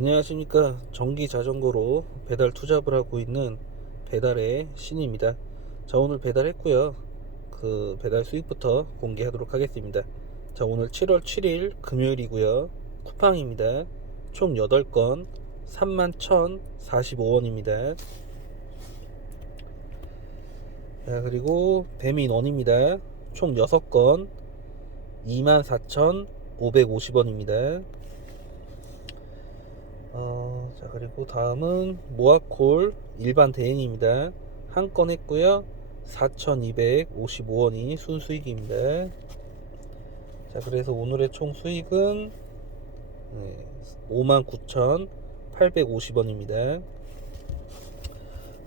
안녕하십니까. 전기 자전거로 배달 투잡을 하고 있는 배달의 신입니다. 자, 오늘 배달했고요. 그 배달 수익부터 공개하도록 하겠습니다. 자, 오늘 7월 7일 금요일이고요. 쿠팡입니다. 총 8건 31,045원입니다. 자, 그리고 배민원입니다. 총 6건 24,550원입니다. 자, 그리고 다음은 모아콜 일반 대행입니다. 한 건 했고요. 4,255원이 순수익입니다. 자, 그래서 오늘의 총 수익은 59,850원입니다.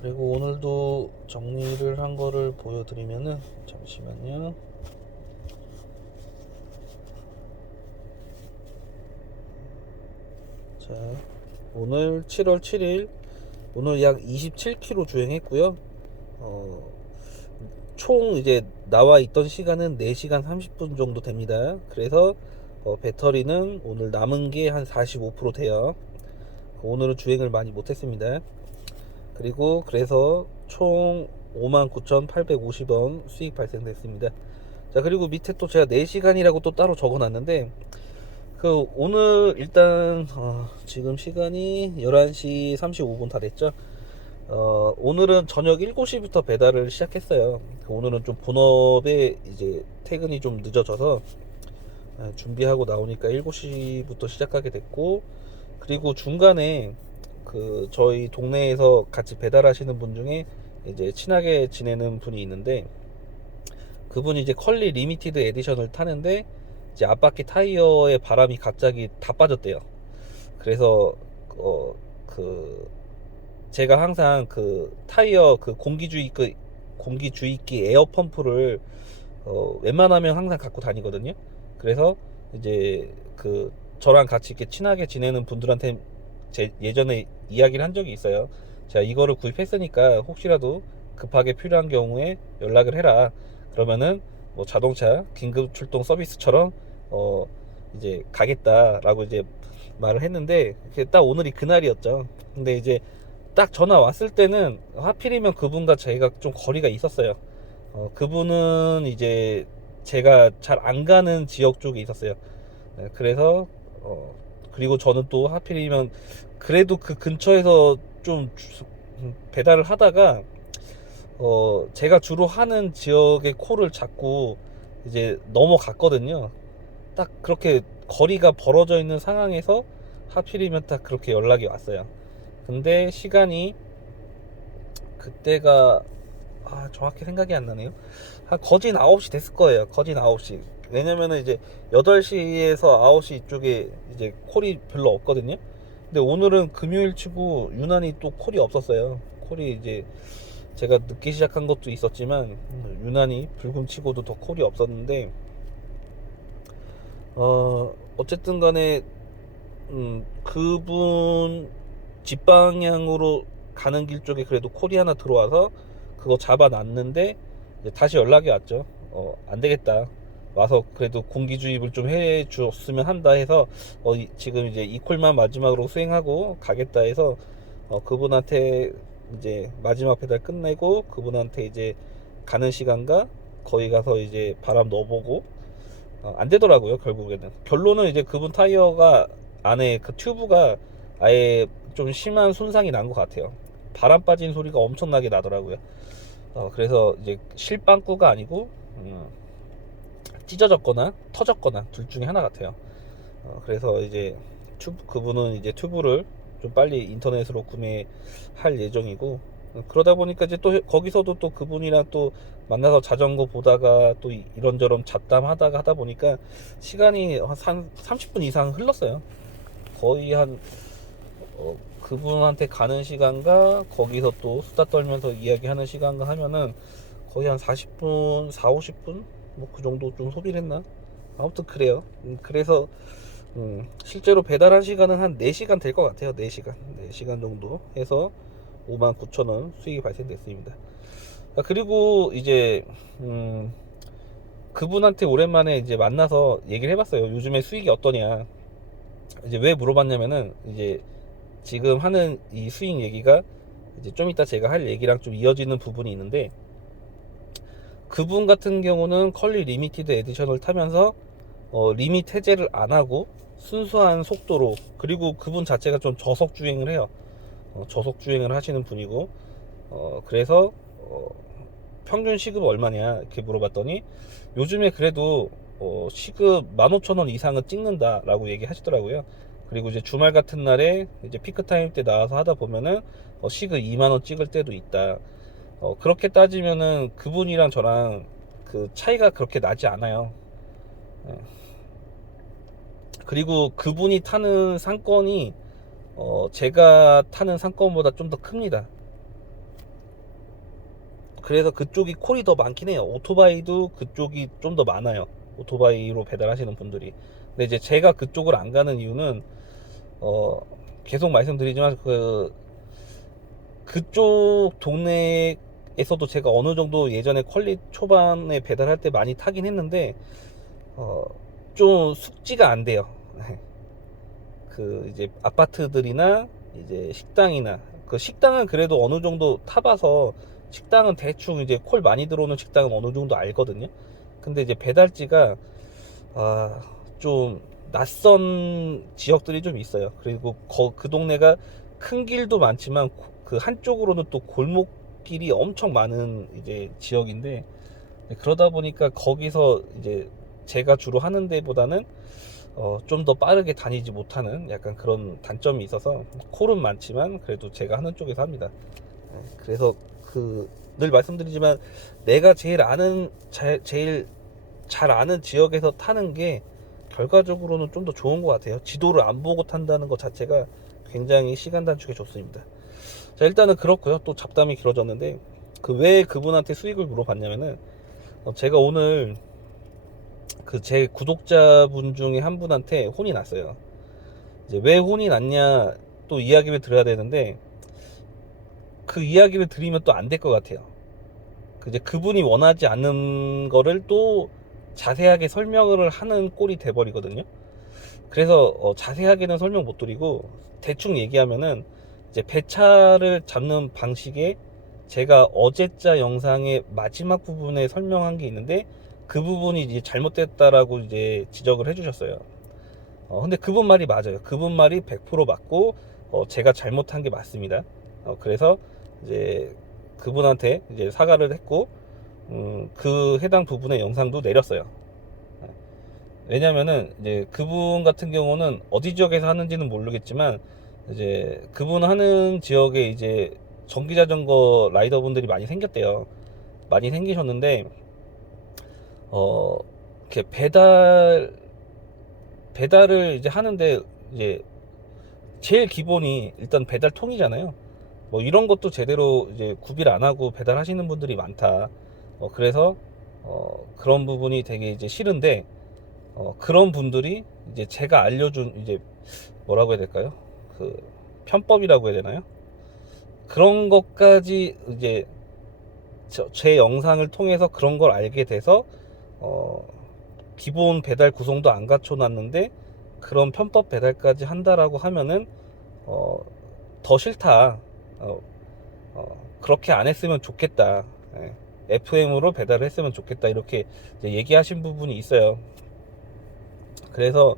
그리고 오늘도 정리를 한 거를 보여드리면은, 잠시만요. 자, 오늘 7월 7일 오늘 약 27km 주행했고요. 총 이제 나와 있던 시간은 4시간 30분 정도 됩니다. 그래서 배터리는 오늘 남은 게 한 45% 돼요. 오늘은 주행을 많이 못했습니다. 그리고 그래서 총 59,850원 수익 발생됐습니다. 자, 그리고 밑에 또 제가 4시간이라고 또 따로 적어 놨는데, 그 오늘 일단 지금 시간이 11시 35분 다 됐죠. 오늘은 저녁 7시부터 배달을 시작했어요. 오늘은 좀 본업에 이제 퇴근이 좀 늦어져서 준비하고 나오니까 7시부터 시작하게 됐고, 그리고 중간에 그 저희 동네에서 같이 배달하시는 분 중에 이제 친하게 지내는 분이 있는데, 그분이 이제 컬리 리미티드 에디션을 타는데 이제 앞바퀴 타이어에 바람이 갑자기 다 빠졌대요. 그래서 그 제가 항상 그 타이어 그 공기주입기 에어 펌프를 웬만하면 항상 갖고 다니거든요. 그래서 이제 그 저랑 같이 이렇게 친하게 지내는 분들한테 제 예전에 이야기를 한 적이 있어요. 제가 이거를 구입했으니까 혹시라도 급하게 필요한 경우에 연락을 해라. 그러면은 뭐 자동차 긴급 출동 서비스처럼 어 이제 가겠다라고 이제 말을 했는데, 그게 딱 오늘이 그날이었죠. 근데 이제 딱 전화 왔을 때는 하필이면 그분과 저희가 좀 거리가 있었어요. 그분은 이제 제가 잘 안 가는 지역 쪽에 있었어요. 네, 그래서 그리고 저는 또 하필이면 그래도 그 근처에서 좀 배달을 하다가 제가 주로 하는 지역의 콜을 잡고 이제 넘어갔거든요. 딱 그렇게 거리가 벌어져 있는 상황에서 하필이면 딱 그렇게 연락이 왔어요. 근데 시간이 그때가 정확히 생각이 안 나네요. 한 거진 9시 됐을 거예요. 거진 9시. 왜냐면은 이제 8시에서 9시 이쪽에 이제 콜이 별로 없거든요. 근데 오늘은 금요일 치고 유난히 또 콜이 없었어요. 콜이 이제 제가 늦게 시작한 것도 있었지만 유난히 불금치고도 더 콜이 없었는데, 어쨌든 간에 그분 집 방향으로 가는 길 쪽에 그래도 콜이 하나 들어와서 그거 잡아놨는데 이제 다시 연락이 왔죠. 안 되겠다. 와서 그래도 공기 주입을 좀 해줬으면 한다 해서 지금 이제 이 콜만 마지막으로 수행하고 가겠다 해서 그분한테 이제 마지막 배달 끝내고 그분한테 이제 가는 시간과 거기 가서 이제 바람 넣어보고 안 되더라고요. 결국에는 결론은 이제 그분 타이어가 안에 그 튜브가 아예 좀 심한 손상이 난 것 같아요. 바람 빠진 소리가 엄청나게 나더라고요. 그래서 이제 실빵꾸가 아니고 찢어졌거나 터졌거나 둘 중에 하나 같아요. 그래서 이제 그분은 이제 튜브를 좀 빨리 인터넷으로 구매할 예정이고, 그러다 보니까 이제 또 거기서도 또 그분이랑 또 만나서 자전거 보다가 또 이런저런 잡담하다가 하다 보니까 시간이 한 30분 이상 흘렀어요. 거의 한 그분한테 가는 시간과 거기서 또 수다 떨면서 이야기하는 시간과 하면은 거의 한 40분, 4, 50분? 뭐 그 정도 좀 소비를 했나? 아무튼 그래요. 그래서 실제로 배달한 시간은 한 4시간 될 것 같아요. 4시간 정도 해서 59,000원 수익이 발생됐습니다. 그리고 이제 그분한테 오랜만에 이제 만나서 얘기를 해봤어요. 요즘에 수익이 어떠냐. 이제 왜 물어봤냐면은 이제 지금 하는 이 수익 얘기가 이제 좀 이따 제가 할 얘기랑 좀 이어지는 부분이 있는데, 그분 같은 경우는 컬리 리미티드 에디션을 타면서 리밋 해제를 안 하고 순수한 속도로, 그리고 그분 자체가 좀 저속 주행을 해요. 저속 주행을 하시는 분이고, 그래서 평균 시급 얼마냐 이렇게 물어봤더니 요즘에 그래도 시급 15,000원 이상은 찍는다 라고 얘기 하시더라고요. 그리고 이제 주말 같은 날에 이제 피크타임 때 나와서 하다 보면은 시급 2만원 찍을 때도 있다. 그렇게 따지면은 그분이랑 저랑 그 차이가 그렇게 나지 않아요. 예. 그리고 그분이 타는 상권이 제가 타는 상권보다 좀 더 큽니다. 그래서 그쪽이 콜이 더 많긴 해요. 오토바이도 그쪽이 좀 더 많아요. 오토바이로 배달하시는 분들이. 근데 이제 제가 그쪽을 안 가는 이유는 어 계속 말씀드리지만 그쪽 동네에서도 제가 어느 정도 예전에 퀄리 초반에 배달할 때 많이 타긴 했는데 어 좀 숙지가 안 돼요. 그 이제 아파트들이나 이제 식당이나, 그 식당은 그래도 어느 정도 타봐서, 식당은 대충 이제 콜 많이 들어오는 식당은 어느 정도 알거든요. 근데 이제 배달지가 좀 낯선 지역들이 좀 있어요. 그리고 그 동네가 큰 길도 많지만 그 한쪽으로는 또 골목길이 엄청 많은 이제 지역인데, 그러다 보니까 거기서 이제 제가 주로 하는 데보다는 좀 더 빠르게 다니지 못하는 약간 그런 단점이 있어서 콜은 많지만 그래도 제가 하는 쪽에서 합니다. 그래서 늘 말씀드리지만 내가 제일 잘 아는 지역에서 타는 게 결과적으로는 좀 더 좋은 것 같아요. 지도를 안 보고 탄다는 것 자체가 굉장히 시간 단축에 좋습니다. 자, 일단은 그렇고요. 또 잡담이 길어졌는데, 왜 그분한테 수익을 물어봤냐면은 제가 오늘 제 구독자분 중에 한 분한테 혼이 났어요. 이제 왜 혼이 났냐 또 이야기를 들어야 되는데, 그 이야기를 드리면 또 안 될 것 같아요. 이제 그분이 원하지 않는 거를 또 자세하게 설명을 하는 꼴이 돼버리거든요. 그래서 자세하게는 설명 못 드리고 대충 얘기하면은, 이제 배차를 잡는 방식에 제가 어제자 영상의 마지막 부분에 설명한 게 있는데, 그 부분이 이제 잘못됐다라고 이제 지적을 해주셨어요. 근데 그분 말이 맞아요. 그분 말이 100% 맞고 제가 잘못한 게 맞습니다. 그래서 이제 그분한테 이제 사과를 했고, 그 해당 부분의 영상도 내렸어요. 왜냐면은 이제 그분 같은 경우는 어디 지역에서 하는지는 모르겠지만, 이제 그분 하는 지역에 이제 전기자전거 라이더분들이 많이 생겼대요. 많이 생기셨는데 이렇게 배달을 이제 하는데, 이제 제일 기본이 일단 배달통이잖아요. 뭐 이런 것도 제대로 이제 구비를 안 하고 배달하시는 분들이 많다. 그래서 그런 부분이 되게 이제 싫은데, 그런 분들이 이제 제가 알려준 이제 뭐라고 해야 될까요? 그 편법이라고 해야 되나요? 그런 것까지 이제 제 영상을 통해서 그런 걸 알게 돼서 어, 기본 배달 구성도 안 갖춰 놨는데 그런 편법 배달까지 한다라고 하면은 더 싫다. 그렇게 안 했으면 좋겠다. 예. FM으로 배달을 했으면 좋겠다. 이렇게 이제 얘기하신 부분이 있어요. 그래서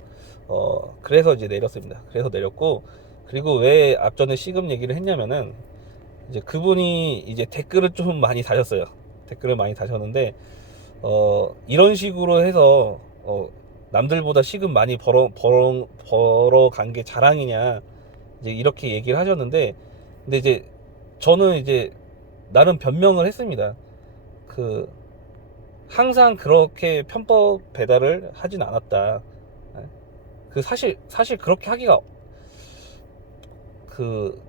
이제 내렸습니다. 그래서 내렸고, 그리고 왜 앞전에 시급 얘기를 했냐면은, 이제 그분이 이제 댓글을 좀 많이 다셨어요. 댓글을 많이 다셨는데, 이런 식으로 해서 남들보다 시급 많이 벌어 간 게 자랑이냐, 이제 이렇게 얘기를 하셨는데, 근데 이제 저는 이제 나름 변명을 했습니다. 항상 그렇게 편법 배달을 하진 않았다. 사실 그렇게 하기가,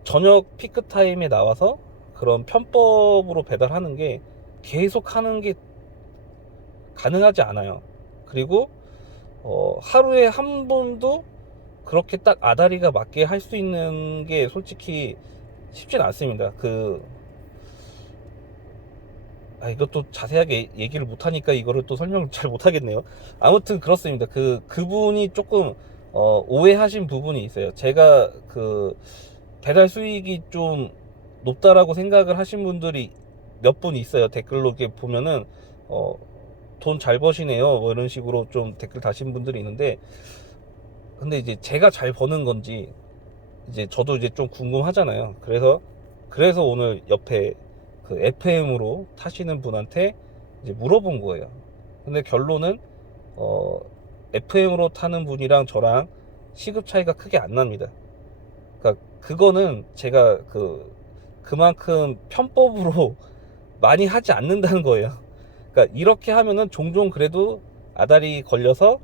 저녁 피크 타임에 나와서 그런 편법으로 배달하는 게 계속 하는 게 가능하지 않아요. 그리고 하루에 한 번도 그렇게 딱 아다리가 맞게 할 수 있는 게 솔직히 쉽진 않습니다. 이것도 자세하게 얘기를 못하니까 이거를 또 설명을 잘 못하겠네요. 아무튼 그렇습니다. 그분이 조금 오해하신 부분이 있어요. 제가 배달 수익이 좀 높다라고 생각을 하신 분들이 몇 분 있어요. 댓글로 이렇게 보면은 돈 잘 버시네요, 뭐 이런 식으로 좀 댓글 다신 분들이 있는데, 근데 이제 제가 잘 버는 건지 이제 저도 이제 좀 궁금하잖아요. 그래서 오늘 옆에 그 FM으로 타시는 분한테 이제 물어본 거예요. 근데 결론은 FM으로 타는 분이랑 저랑 시급 차이가 크게 안 납니다. 그러니까 그거는 제가 그만큼 편법으로 많이 하지 않는다는 거예요. 그러니까 이렇게 하면은 종종 그래도 아다리 걸려서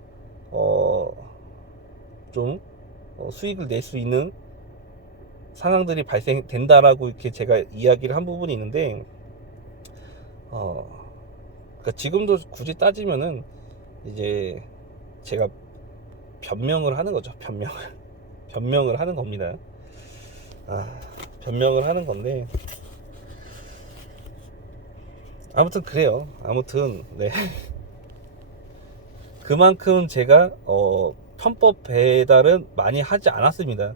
좀 수익을 낼 수 있는 상황들이 발생된다라고 이렇게 제가 이야기를 한 부분이 있는데, 그러니까 지금도 굳이 따지면은 이제 제가 변명을 하는 거죠. 변명을 하는 겁니다. 변명을 하는 건데, 아무튼 그래요. 아무튼 네. 그만큼 제가 편법 배달은 많이 하지 않았습니다.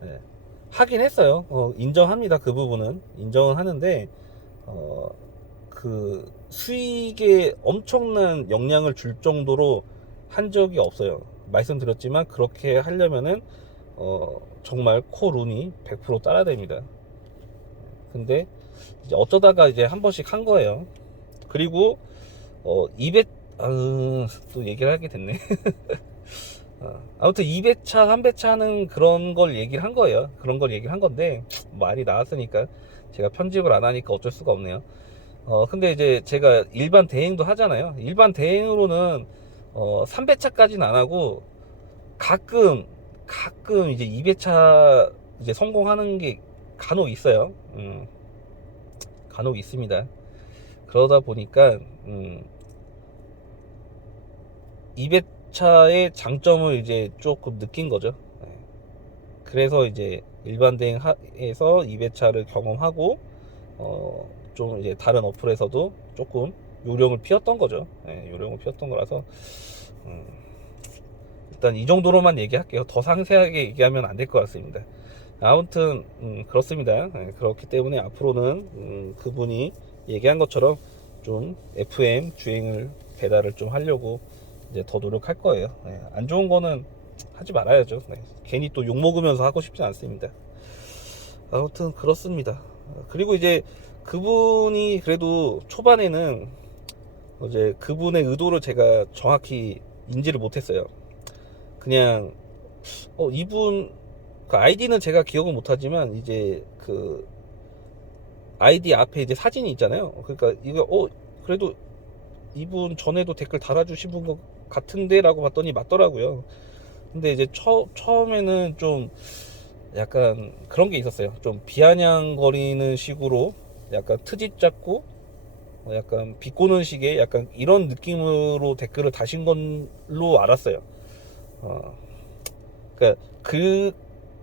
네. 하긴 했어요. 인정합니다. 그 부분은 인정은 하는데 그 수익에 엄청난 영향을 줄 정도로 한 적이 없어요. 말씀드렸지만 그렇게 하려면은 정말 코룬이 100% 따라야 됩니다. 근데 이제 어쩌다가 이제 한 번씩 한 거예요. 그리고 200, 또 얘기를 하게 됐네. 아무튼 2배차 3배차는 그런 걸 얘기를 한 거예요. 그런 걸 얘기를 한 건데 말이 나왔으니까 제가 편집을 안 하니까 어쩔 수가 없네요. 근데 이제 제가 일반 대행도 하잖아요. 일반 대행으로는 3배차까지는 안 하고 가끔 이제 2배차 이제 성공하는 게 간혹 있어요. 간혹 있습니다. 그러다 보니까 2배차의 장점을 이제 조금 느낀 거죠. 그래서 이제 일반 대행에서 2배차를 경험하고 좀 이제 다른 어플에서도 조금 요령을 피웠던 거죠. 요령을 피웠던 거라서 일단 이 정도로만 얘기할게요. 더 상세하게 얘기하면 안 될 것 같습니다. 아무튼 그렇습니다. 그렇기 때문에 앞으로는 그분이 얘기한 것처럼 좀 FM 주행을 배달을 좀 하려고 이제 더 노력할 거예요. 안 좋은 거는 하지 말아야죠. 괜히 또 욕 먹으면서 하고 싶지 않습니다. 아무튼 그렇습니다. 그리고 이제 그분이 그래도 초반에는 이제 그분의 의도를 제가 정확히 인지를 못했어요. 그냥 이분 그 아이디는 제가 기억은 못하지만 이제 그 아이디 앞에 이제 사진이 있잖아요. 그러니까 이거 그래도 이분 전에도 댓글 달아주신 분 것 같은데라고 봤더니 맞더라고요. 근데 이제 처음에는 좀 약간 그런 게 있었어요. 좀 비아냥거리는 식으로 약간 트집 잡고 약간 비꼬는 식의 약간 이런 느낌으로 댓글을 다신 걸로 알았어요. 그러니까 그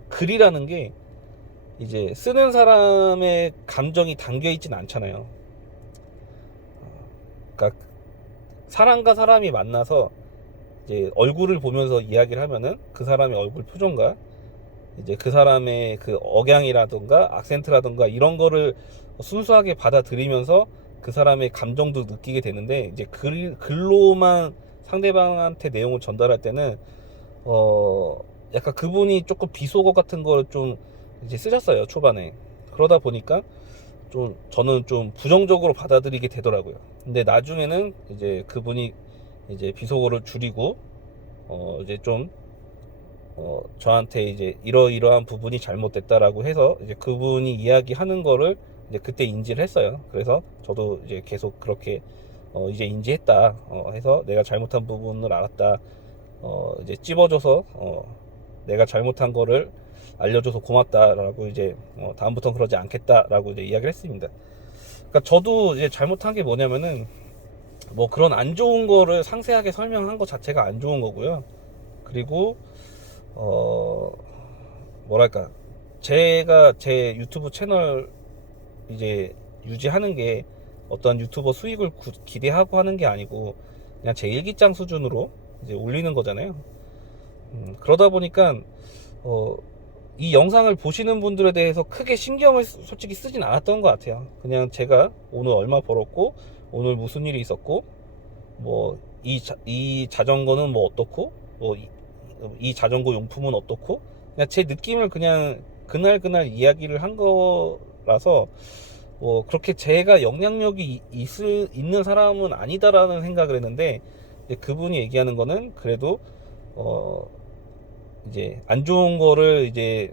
글이라는 게 이제 쓰는 사람의 감정이 담겨 있진 않잖아요. 그러니까 사람과 사람이 만나서 이제 얼굴을 보면서 이야기를 하면은 그 사람의 얼굴 표정과 이제 그 사람의 그 억양이라든가 악센트라든가 이런 거를 순수하게 받아들이면서 그 사람의 감정도 느끼게 되는데, 이제 글로만 상대방한테 내용을 전달할 때는 약간 그분이 조금 비속어 같은 걸 좀 이제 쓰셨어요, 초반에. 그러다 보니까 좀 저는 좀 부정적으로 받아들이게 되더라고요. 근데 나중에는 이제 그분이 이제 비속어를 줄이고 이제 좀 저한테 이제 이러이러한 부분이 잘못됐다라고 해서 이제 그분이 이야기하는 거를 이제 그때 인지를 했어요. 그래서 저도 이제 계속 그렇게 이제 인지했다 해서 내가 잘못한 부분을 알았다, 이제 찝어줘서 내가 잘못한 거를 알려줘서 고맙다라고 이제 다음부터는 그러지 않겠다라고 이제 이야기를 했습니다. 그러니까 저도 이제 잘못한 게 뭐냐면은 뭐 그런 안 좋은 거를 상세하게 설명한 것 자체가 안 좋은 거고요. 그리고 뭐랄까, 제가 제 유튜브 채널 이제 유지하는 게 어떤 유튜버 수익을 기대하고 하는 게 아니고 그냥 제 일기장 수준으로 이제 올리는 거잖아요. 그러다 보니까 이 영상을 보시는 분들에 대해서 크게 신경을 솔직히 쓰진 않았던 것 같아요. 그냥 제가 오늘 얼마 벌었고 오늘 무슨 일이 있었고 뭐 이 자전거는 뭐 어떻고 뭐 이 자전거 용품은 어떻고 그냥 제 느낌을 그냥 그날 이야기를 한 거라서 뭐 그렇게 제가 영향력이 있는 사람은 아니다라는 생각을 했는데 이제 그분이 얘기하는 거는 그래도 이제 안 좋은 거를 이제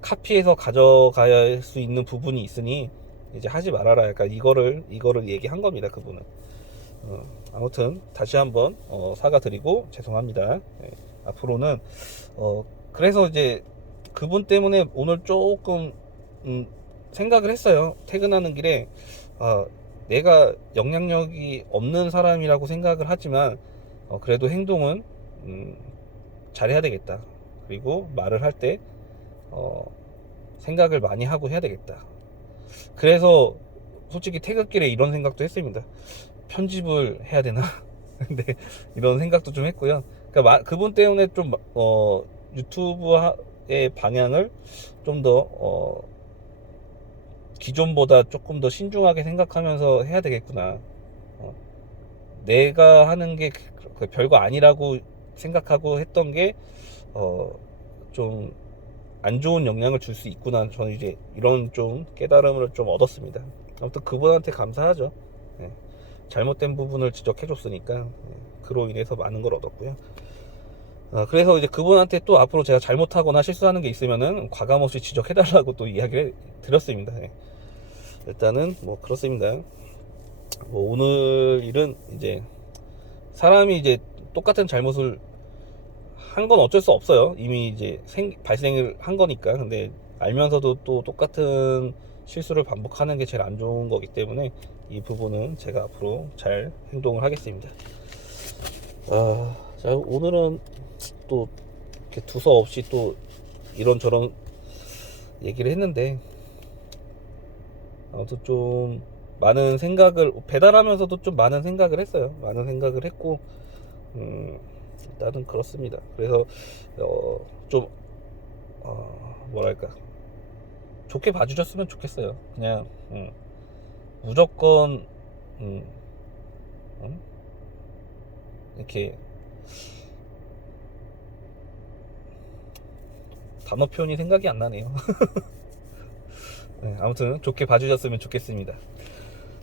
카피해서 가져갈 수 있는 부분이 있으니 이제 하지 말아라. 약간 이거를 얘기한 겁니다. 그분은. 아무튼 다시 한번 사과드리고 죄송합니다. 네, 앞으로는 그래서 이제 그분 때문에 오늘 조금 생각을 했어요. 퇴근하는 길에 내가 영향력이 없는 사람이라고 생각을 하지만 그래도 행동은 잘해야 되겠다. 그리고 말을 할 때 생각을 많이 하고 해야 되겠다. 그래서 솔직히 퇴근길에 이런 생각도 했습니다. 편집을 해야 되나? 근데 이런 생각도 좀 했고요. 그러니까 그분 때문에 좀 유튜브의 방향을 좀 더 기존보다 조금 더 신중하게 생각하면서 해야 되겠구나. 내가 하는 게 별거 아니라고 생각하고 했던 게 좀 안 좋은 영향을 줄 수 있구나. 저는 이제 이런 좀 깨달음을 좀 얻었습니다. 아무튼 그분한테 감사하죠. 네. 잘못된 부분을 지적해 줬으니까 그로 인해서 많은 걸 얻었고요. 그래서 이제 그분한테 또 앞으로 제가 잘못하거나 실수하는 게 있으면은 과감없이 지적해 달라고 또 이야기를 드렸습니다. 네. 일단은 뭐 그렇습니다. 뭐 오늘 일은 이제 사람이 이제 똑같은 잘못을 한 건 어쩔 수 없어요. 이미 이제 발생을 한 거니까. 근데 알면서도 또 똑같은 실수를 반복하는 게 제일 안 좋은 거기 때문에 이 부분은 제가 앞으로 잘 행동을 하겠습니다. 자, 오늘은 또 이렇게 두서없이 또 이런저런 얘기를 했는데 아무튼 좀 많은 생각을 배달하면서도 좀 많은 생각을 했어요. 많은 생각을 했고 일단은 그렇습니다. 그래서 좀 뭐랄까 좋게 봐주셨으면 좋겠어요. 그냥 무조건 이렇게 단어 표현이 생각이 안 나네요. 네, 아무튼 좋게 봐주셨으면 좋겠습니다.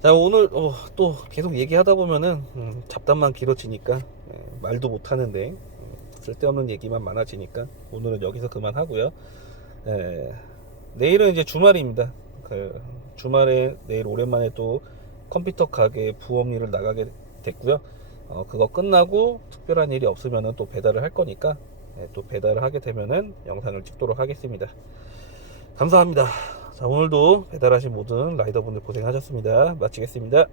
자, 오늘 또 계속 얘기하다 보면은 잡담만 길어지니까 말도 못하는데 쓸데없는 얘기만 많아지니까 오늘은 여기서 그만하고요. 내일은 이제 주말입니다. 그 주말에 내일 오랜만에 또 컴퓨터 가게 부업 일을 나가게 됐고요. 그거 끝나고 특별한 일이 없으면은 또 배달을 할 거니까 또 배달을 하게 되면은 영상을 찍도록 하겠습니다. 감사합니다. 자, 오늘도 배달하신 모든 라이더분들 고생하셨습니다. 마치겠습니다.